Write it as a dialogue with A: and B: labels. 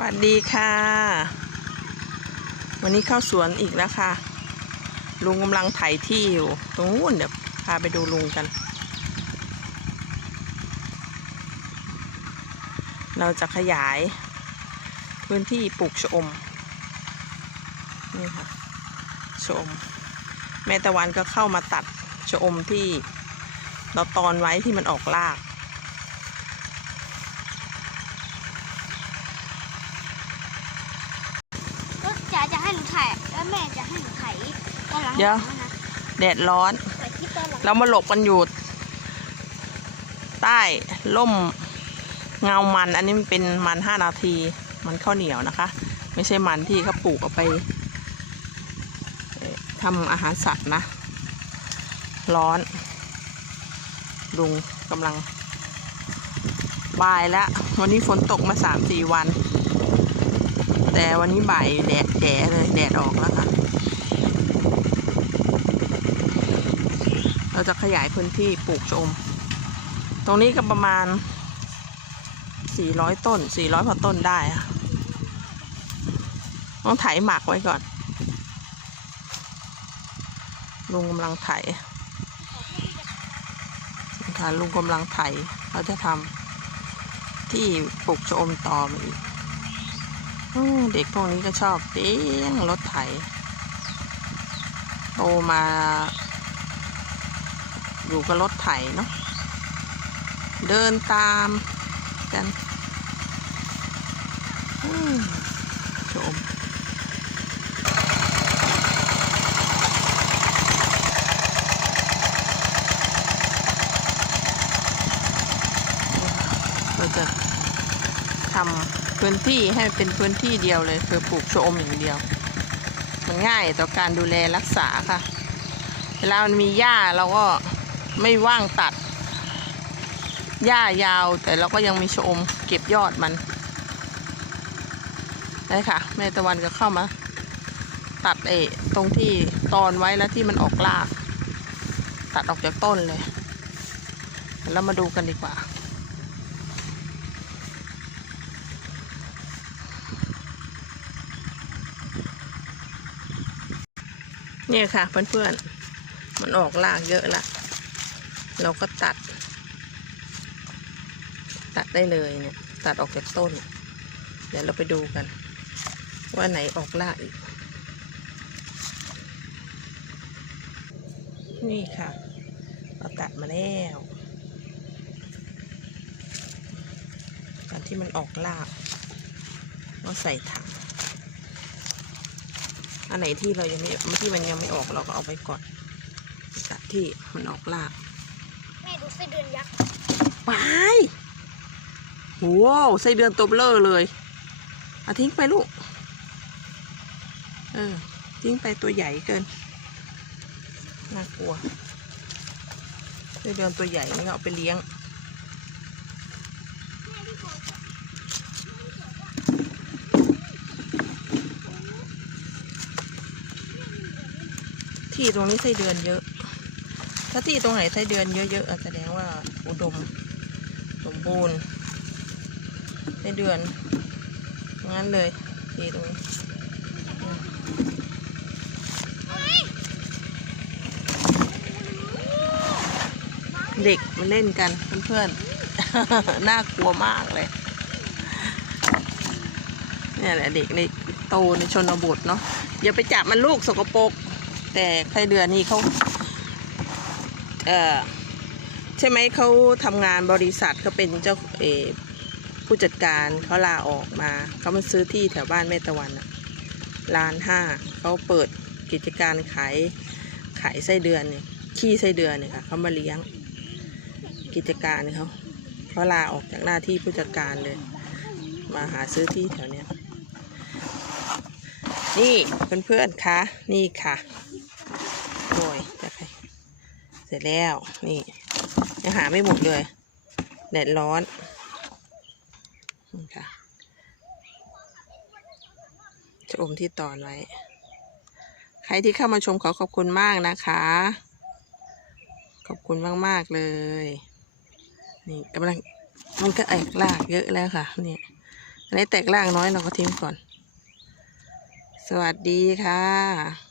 A: วัสดีค่ะ วันนี้เข้าสวนอีกแล้วค่ะ ลุงกำลังไถที่อยู่ ตรงนู้นเดี๋ยวพาไปดูลุงกัน เราจะขยาย พื้นที่ปลูกชะอม นี่ค่ะชะอม แม่ตะวันก็เข้ามาตัดชะอมที่ เราตอนไว้ที่มันออกราก
B: ก็จ๋าจะให้หนูถ่ายแล้วแม่จะให้หนูถ่ายตอนหลัง
A: เดี๋ยว
B: นะ
A: แดดร้อน
B: ถ่ายคลิปตอนหลัง
A: เรามาหลบกันอยู่ ใต้ร่มเงามัน อันนี้มันเป็นมันห้านาที มันข้าวเหนียวนะคะ ไม่ใช่มันที่เขาปลูกเอาไปทำอาหารสัตว์นะ ร้อน ลุงกำลังบ่ายแล้ว วันนี้ฝนตกมาสามสี่วัน แต่วันนี้บ่ายแดดแดดเลยแดดออกแล้วค่ะ เราจะขยายพื้นที่ปลูกชม ตรงนี้ก็ประมาณ 400 ต้น 400พอต้นได้อะต้องไถหมักไว้ก่อน ลุงกำลังไถค่ะลุงกำลังไถเขาจะทำที่ปลูกชมต่อมาอีกอเด็กพวกนี้ก็ชอบเลี้ยงรถไถ โตมา อยู่กับรถไถเนาะเดินตามกันอืมชมเราจะทำพื้นที่ให้เป็นพื้นที่เดียวเลยคือปลูกชะอมอย่างเดียว มันง่ายต่อการดูแลรักษาค่ะเวลามันมีหญ้าเราก็ ไม่ว่างตัด หญ้ายาวแต่เราก็ยังมีชมเก็บยอดมันได้ค่ะ แม่ตะวันก็เข้ามา ตัดเอตรงที่ตอนไว้แล้วที่มันออกราก ตัดออกจากต้นเลย แล้วมาดูกันดีกว่าเนี่ยค่ะเพื่อนๆ มันออกรากเยอะละ เราก็ตัด ตัดได้เลยเนี่ย ตัดออกจากต้น เดี๋ยวเราไปดูกัน ว่าไหนออกรากอีก นี่ค่ะ เราตัดมาแล้วตอนที่มันออกรากเราใส่ถังอันไหนที่เรายังไม่ที่มันยังไม่ออกเราก็เอาไปก่อนตัดที่มันออกราก
B: ดูไส้เดือนยักษ์
A: ไปว้าวไส้เดือนตัวเบลอเลยเอาทิ้งไปลูก เออ ทิ้งไปตัวใหญ่เกิน น่ากลัวไส้เดือนตัวใหญ่นี่เอาไปเลี้ยงที่ตรงนี้ไส้เดือนเยอะ ถ้าที่ตรงไหนไส้เดือนเยอะๆอะแสดงว่าอุดมสมบูรณ์ไส้เดือน งั้นเลยที่ตรงนี้เด็กมาเล่นกันเพื่อนๆ น่ากลัวมากเลย เนี่ยแหละเด็กในโตในชนบทเนาะอย่าไปจับมันลูกสกปรก แต่ไส้เดือนนี่เขา เออใช่ไหมเขาทำงานบริษัทเขาเป็นเจ้าเออผู้จัดการเขาลาออกมาเขามาซื้อที่แถวบ้านแม่ตะวันอะล้านห้าเขาเปิดกิจการขายขายไส้เดือนเนี่ยขี้ไส้เดือนเนี่ยค่ะเขามาเลี้ยงกิจการเขาเขาลาออกจากหน้าที่ผู้จัดการเลย มาหาซื้อที่แถวเนี้ยนี่เพื่อนๆคะนี่ค่ะโอ้ยจะใคร เส ร็จแล้วนี่ยังหาไม่หมดเลยแดดร้อนค่ะจะอมที่ตอนไว้ ใครที่เข้ามาชมขอขอบคุณมากนะคะ ขอบคุณมาก ๆ เลย นี่กำลังมันก็แอกลากเยอะแล้วค่ะ นี่อันนี้แตกล่างน้อยเราก็ทิ้งก่อน สวัสดีค่ะ